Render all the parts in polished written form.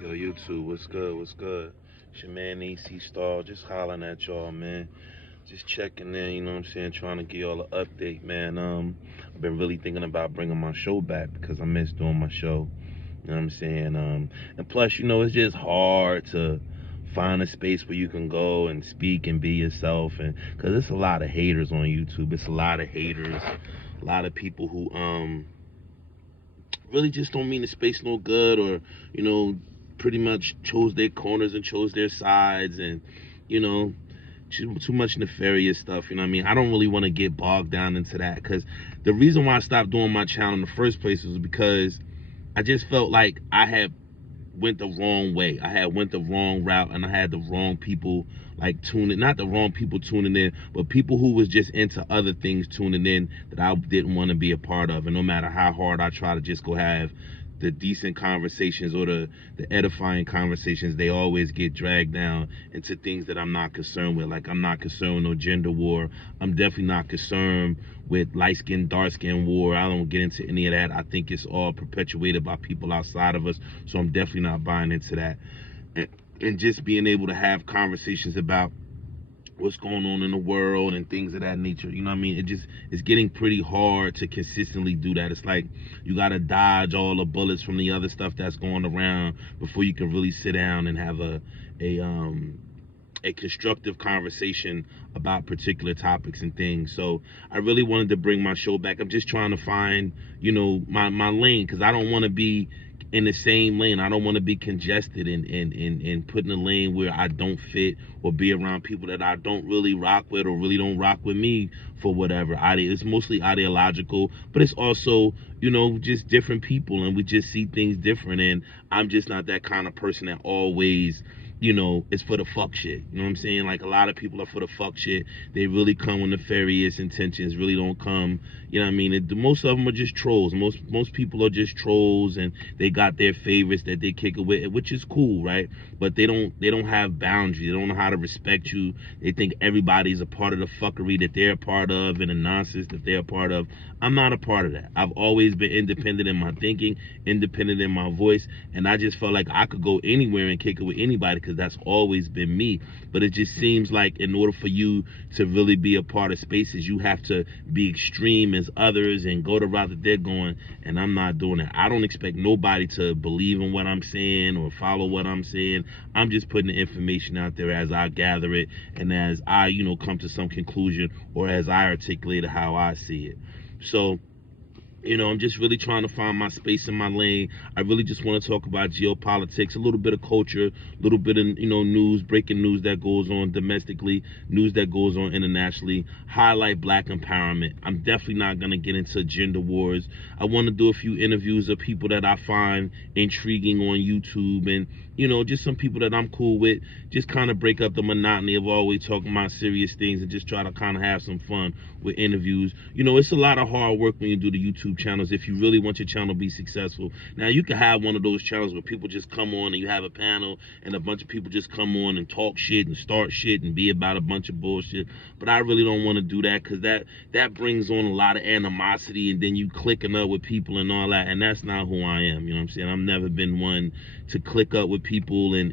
Yo, YouTube, what's good? What's good? It's your man EC Star, just hollering at y'all, man. Just checking in, you know what I'm saying? Trying to give y'all an update, man. I've been really thinking about bringing my show back because I miss doing my show. You know what I'm saying? And plus, it's just hard to find a space where you can go and speak and be yourself, and because it's a lot of haters on YouTube. It's a lot of haters, a lot of people who really just don't mean the space no good, or you know pretty much chose their corners and chose their sides, and you know too much nefarious stuff. You know what I mean? I don't really want to get bogged down into that, because the reason why I stopped doing my channel in the first place was because I just felt like I had went the wrong way. I had went the wrong route, and I had the wrong people like tuning, not the wrong people tuning in, but people who was just into other things tuning in that I didn't want to be a part of. And no matter how hard I try to just go have the decent conversations or the edifying conversations, they always get dragged down into things that I'm not concerned with. Like, I'm not concerned with no gender war. I'm definitely not concerned with light skin, dark skin war. I don't get into any of that. I think it's all perpetuated by people outside of us. So I'm definitely not buying into that. And just being able to have conversations about what's going on in the world and things of that nature. You know what I mean? It's getting pretty hard to consistently do that. It's like you gotta dodge all the bullets from the other stuff that's going around before you can really sit down and have a constructive conversation about particular topics and things. So I really wanted to bring my show back. I'm just trying to find, my lane, because I don't want to be in the same lane. I don't want to be congested and put in a lane where I don't fit, or be around people that I don't really rock with or really don't rock with me for whatever. It's mostly ideological, but it's also, just different people, and we just see things different. And I'm just not that kind of person that always it's for the fuck shit. You know what I'm saying? Like, a lot of people are for the fuck shit. They really come with nefarious intentions, really don't come, you know what I mean? Most of them are just trolls. Most people are just trolls, and they got their favorites that they kick it with, which is cool, right? But they don't have boundaries. They don't know how to respect you. They think everybody's a part of the fuckery that they're a part of, and the nonsense that they're a part of. I'm not a part of that. I've always been independent in my thinking, independent in my voice, and I just felt like I could go anywhere and kick it with anybody, because that's always been me. But it just seems like in order for you to really be a part of spaces, you have to be extreme as others and go the route that they're going, and I'm not doing it. I don't expect nobody to believe in what I'm saying or follow what I'm saying. I'm just putting the information out there as I gather it, and as I, come to some conclusion, or as I articulate it how I see it. So, I'm just really trying to find my space in my lane. I really just want to talk about geopolitics, a little bit of culture, a little bit of, news, breaking news that goes on domestically, news that goes on internationally, highlight black empowerment. I'm definitely not going to get into gender wars. I want to do a few interviews of people that I find intriguing on YouTube, and, just some people that I'm cool with, just kind of break up the monotony of always talking about serious things, and just try to kind of have some fun with interviews. It's a lot of hard work when you do the YouTube channels if you really want your channel to be successful. Now, you can have one of those channels where people just come on and you have a panel and a bunch of people just come on and talk shit and start shit and be about a bunch of bullshit. But I really don't want to do that, because that brings on a lot of animosity, and then you clicking up with people and all that, and that's not who I am. You know what I'm saying? I've never been one to click up with people and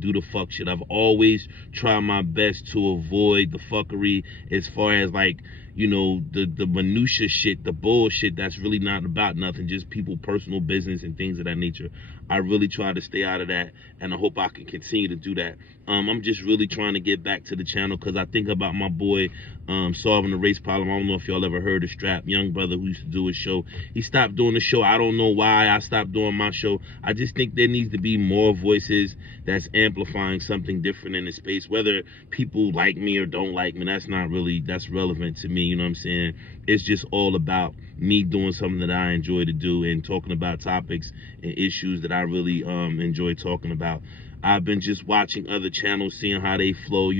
do the fuck shit. I've always tried my best to avoid the fuckery, as far as like, the minutia shit, the bullshit that's really not about nothing, just people personal business and things of that nature. I really try to stay out of that, and I hope I can continue to do that. I'm just really trying to get back to the channel, because I think about my boy solving the race problem. I don't know if y'all ever heard of Strap, young brother who used to do his show. He stopped doing the show. I don't know why I stopped doing my show. I just think there needs to be more voices that's amplifying something different in the space. Whether people like me or don't like me, that's relevant to me. You know what I'm saying? It's just all about me doing something that I enjoy to do, and talking about topics and issues that I really enjoy talking about. I've been just watching other channels, seeing how they flow,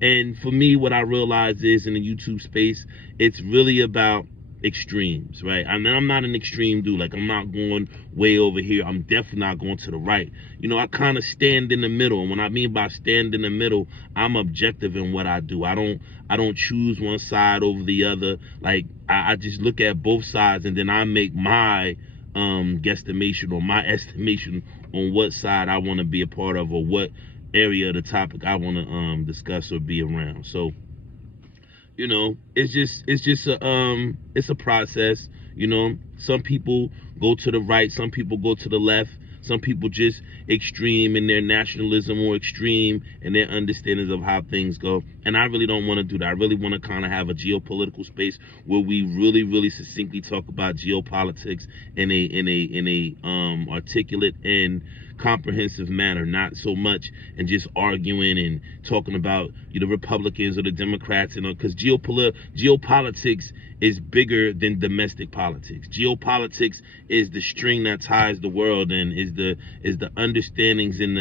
and for me, what I realize is, in the YouTube space, it's really about extremes, right? I mean, I'm not an extreme dude. Like, I'm not going way over here. I'm definitely not going to the right. I kind of stand in the middle. And when I mean by stand in the middle, I'm objective in what I do. I don't choose one side over the other. Like, I just look at both sides, and then I make my guesstimation or my estimation on what side I want to be a part of, or what area of the topic I want to discuss or be around. So, it's just a process. Some people go to the right, some people go to the left, some people just extreme in their nationalism or extreme in their understandings of how things go. And I really don't want to do that. I really want to kind of have a geopolitical space where we really, really succinctly talk about geopolitics in a articulate and comprehensive manner, not so much and just arguing and talking about Republicans or the Democrats, because geopolitics is bigger than domestic politics. Geopolitics is the string that ties the world, and is the understandings in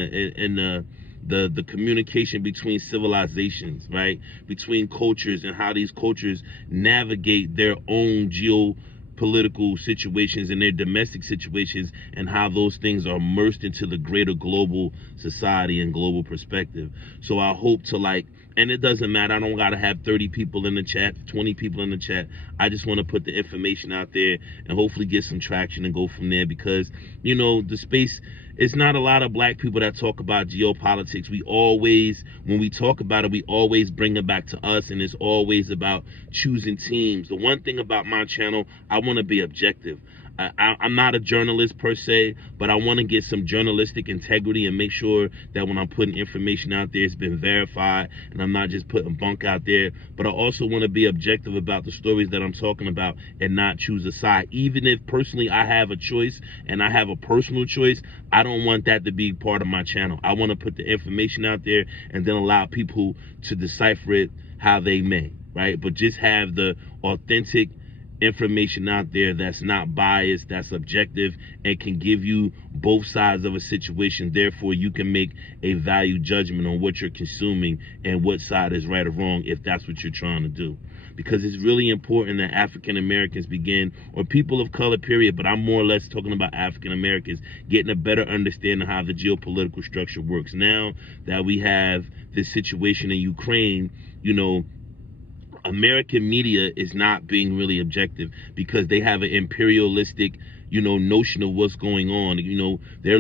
the communication between civilizations, right? Between cultures, and how these cultures navigate their own geopolitical situations and their domestic situations, and how those things are immersed into the greater global society and global perspective. So I hope to and it doesn't matter. I don't gotta have 30 people in the chat, 20 people in the chat. I just want to put the information out there and hopefully get some traction and go from there, because the space, it's not a lot of black people that talk about geopolitics. When we talk about it, we always bring it back to us, and it's always about choosing teams. The one thing about my channel, I want to be objective. I'm not a journalist per se, but I want to get some journalistic integrity and make sure that when I'm putting information out there, it's been verified, and I'm not just putting bunk out there. But I also want to be objective about the stories that I'm talking about and not choose a side. Even if personally I have a choice and I have a personal choice, I don't want that to be part of my channel. I want to put the information out there and then allow people to decipher it how they may, right? But just have the authentic information out there that's not biased, that's objective, and can give you both sides of a situation. Therefore, you can make a value judgment on what you're consuming and what side is right or wrong, if that's what you're trying to do. Because it's really important that African Americans begin, or people of color period, but I'm more or less talking about African Americans, getting a better understanding of how the geopolitical structure works. Now that we have this situation in Ukraine, American media is not being really objective, because they have an imperialistic notion of what's going on. They're